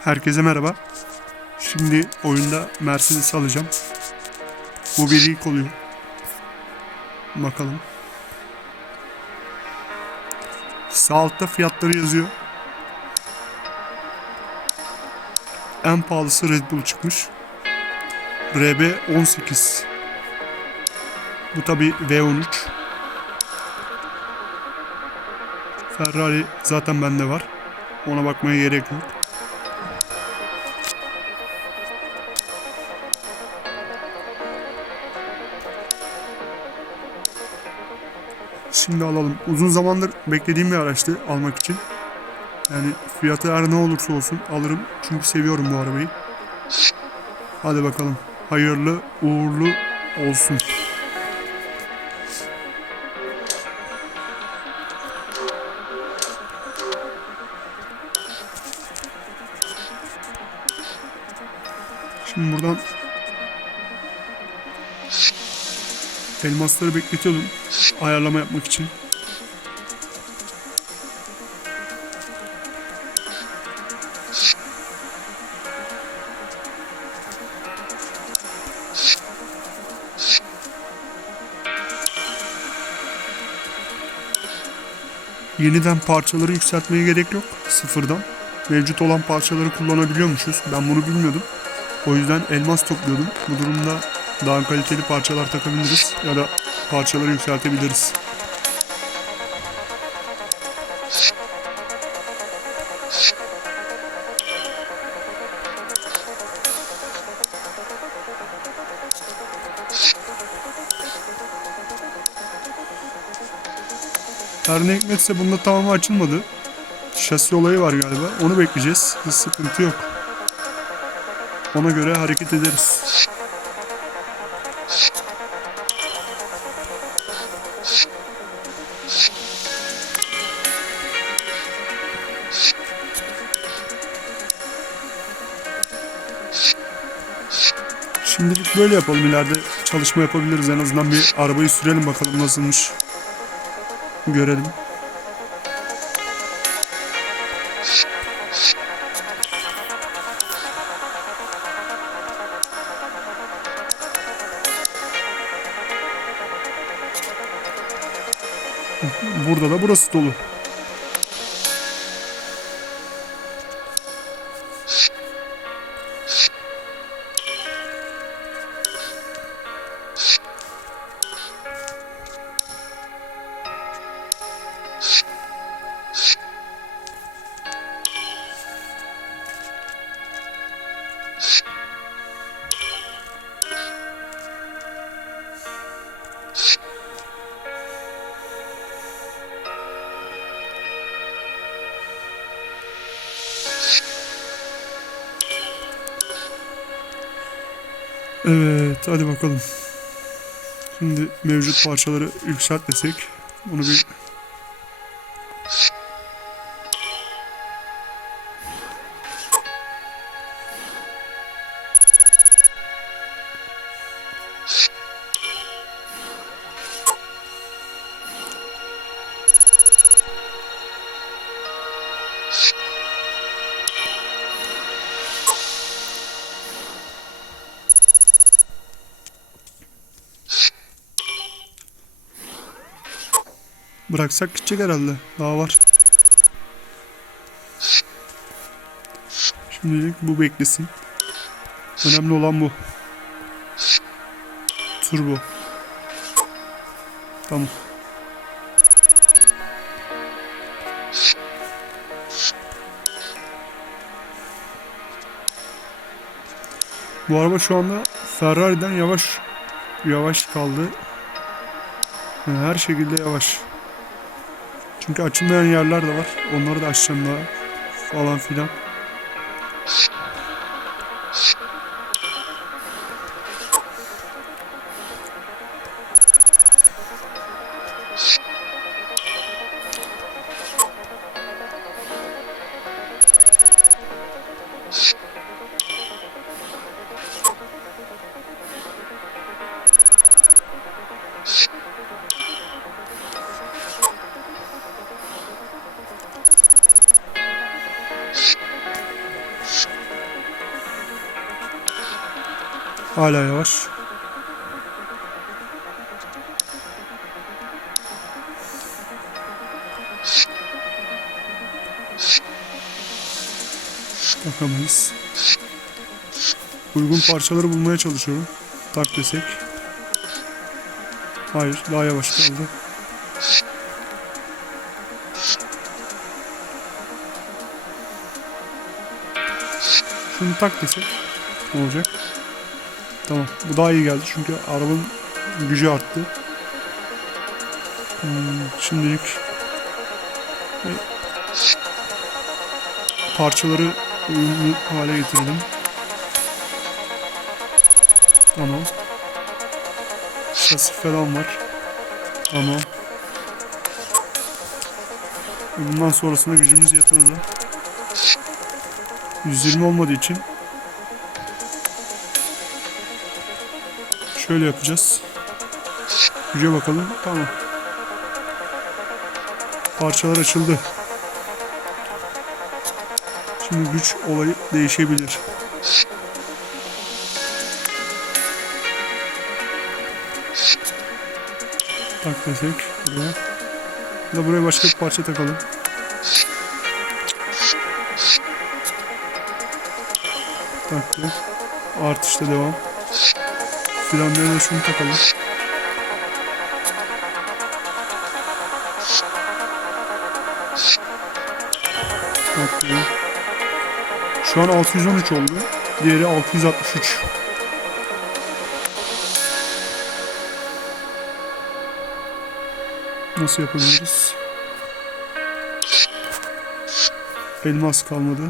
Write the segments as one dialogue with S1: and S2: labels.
S1: Herkese merhaba. Şimdi oyunda Mercedes alacağım. Bu bir ilk oluyor. Bakalım. Sağ altta fiyatları yazıyor. En pahalısı Red Bull çıkmış. RB 18. Bu tabi V13. Ferrari zaten bende var. Ona bakmaya gerek yok. Şimdi alalım. Uzun zamandır beklediğim bir araçtı almak için. Yani fiyatı her ne olursa olsun alırım. Çünkü seviyorum bu arabayı. Hadi bakalım. Hayırlı uğurlu olsun. Şimdi buradan elmasları bekletiyordum ayarlama yapmak için. Yeniden parçaları yükseltmeye gerek yok sıfırdan. Mevcut olan parçaları kullanabiliyormuşuz. Ben bunu bilmiyordum. O yüzden elmas topluyordum. Bu durumda daha kaliteli parçalar takabiliriz ya da parçaları yükseltebiliriz. Her ne hikmetse bunda tamamı açılmadı. Şasi olayı var galiba. Onu bekleyeceğiz. Hiç sıkıntı yok. Ona göre hareket ederiz. Şimdilik böyle yapalım. İleride çalışma yapabiliriz. En azından bir arabayı sürelim bakalım nasılmış. Görelim. Burada da burası dolu. Evet hadi bakalım. Şimdi mevcut parçaları yükselt desek bunu bir bıraksak gidecek herhalde. Daha var. Şimdilik bu beklesin. Önemli olan bu. Turbo. Tamam. Bu araba şu anda Ferrari'den yavaş yavaş kaldı. Yani her şekilde yavaş. Çünkü açılmayan yerler de var. Onları da açacağım daha falan filan. Hala yavaş. Takamayız. Uygun parçaları bulmaya çalışıyorum. Tak desek. Hayır, daha yavaş kaldı. Şunu tak desek ne olacak? Tamam. Bu daha iyi geldi çünkü arabanın gücü arttı. Hmm, şimdilik parçaları uyumlu hale getirelim. Tamam. Şasi falan var. Tamam. Bundan sonrasında gücümüz yetmez ha. 120 olmadığı için şöyle yapacağız. Güce bakalım. Tamam. Parçalar açıldı. Şimdi güç olayı değişebilir. Tak desek buraya. Ya da buraya başka bir parça takalım. Taktık. Artışta devam. Frenlerine şunu takalım. Şu an 613 oldu. Diğeri 663. Nasıl yapabiliriz? Elmas kalmadı.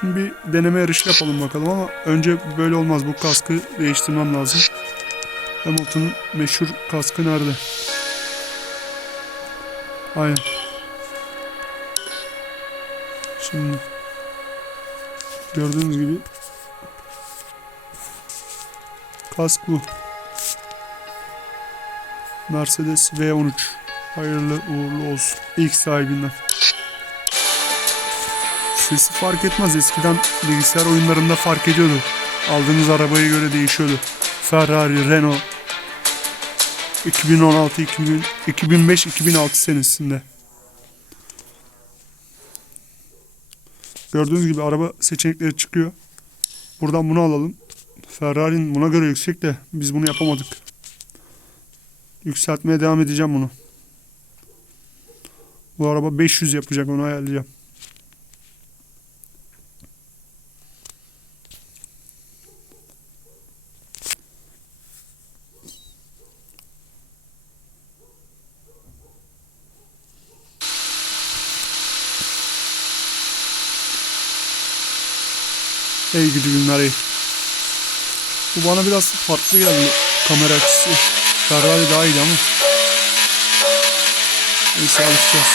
S1: Şimdi bir deneme yarışı yapalım bakalım ama önce böyle olmaz. Bu kaskı değiştirmem lazım. Hamilton'ın meşhur kaskı nerede? Aynen. Şimdi gördüğünüz gibi kask bu. Mercedes V13. Hayırlı uğurlu olsun. İlk sahibinden. Sesi fark etmez. Eskiden bilgisayar oyunlarında fark ediyordu. Aldığınız arabaya göre değişiyordu. Ferrari, Renault. 2016, 2000, 2005, 2006 senesinde. Gördüğünüz gibi araba seçenekleri çıkıyor. Buradan bunu alalım. Ferrari'nin buna göre yüksek de biz bunu yapamadık. Yükseltmeye devam edeceğim bunu. Bu araba 500 yapacak onu ayarlayacağım. Ey gidi günler ey. Bu bana biraz farklı geldi kamera açısı. Ferrari daha iyiydi ama. Neyse alışacağız.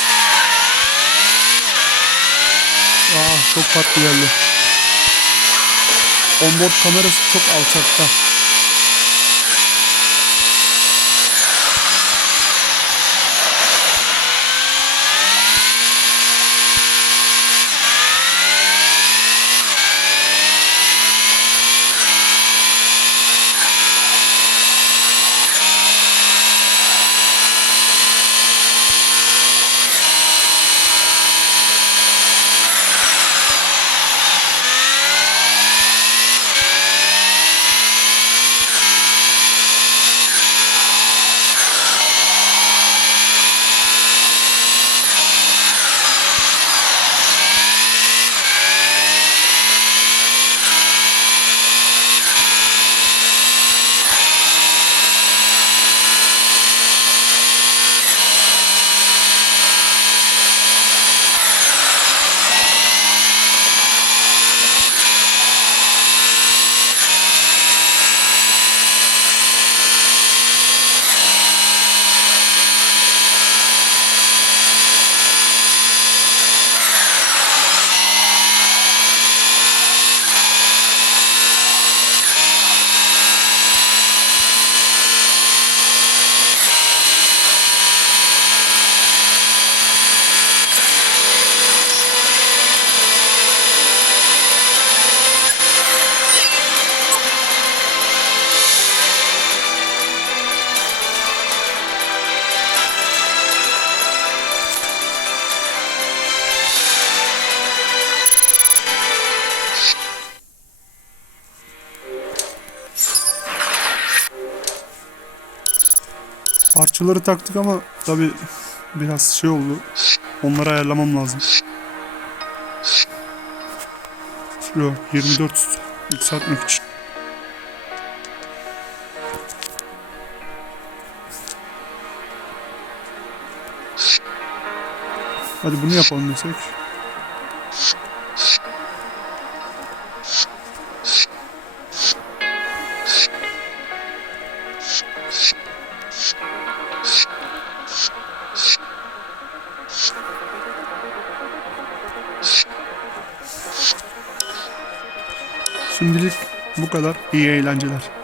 S1: Aa çok farklı geldi. Onboard kamerası çok alçakta. Parçaları taktık ama tabi biraz şey oldu. Onları ayarlamam lazım. Yok 24 yükseltmek için. Hadi bunu yapalım desek. Şimdilik bu kadar. İyi eğlenceler.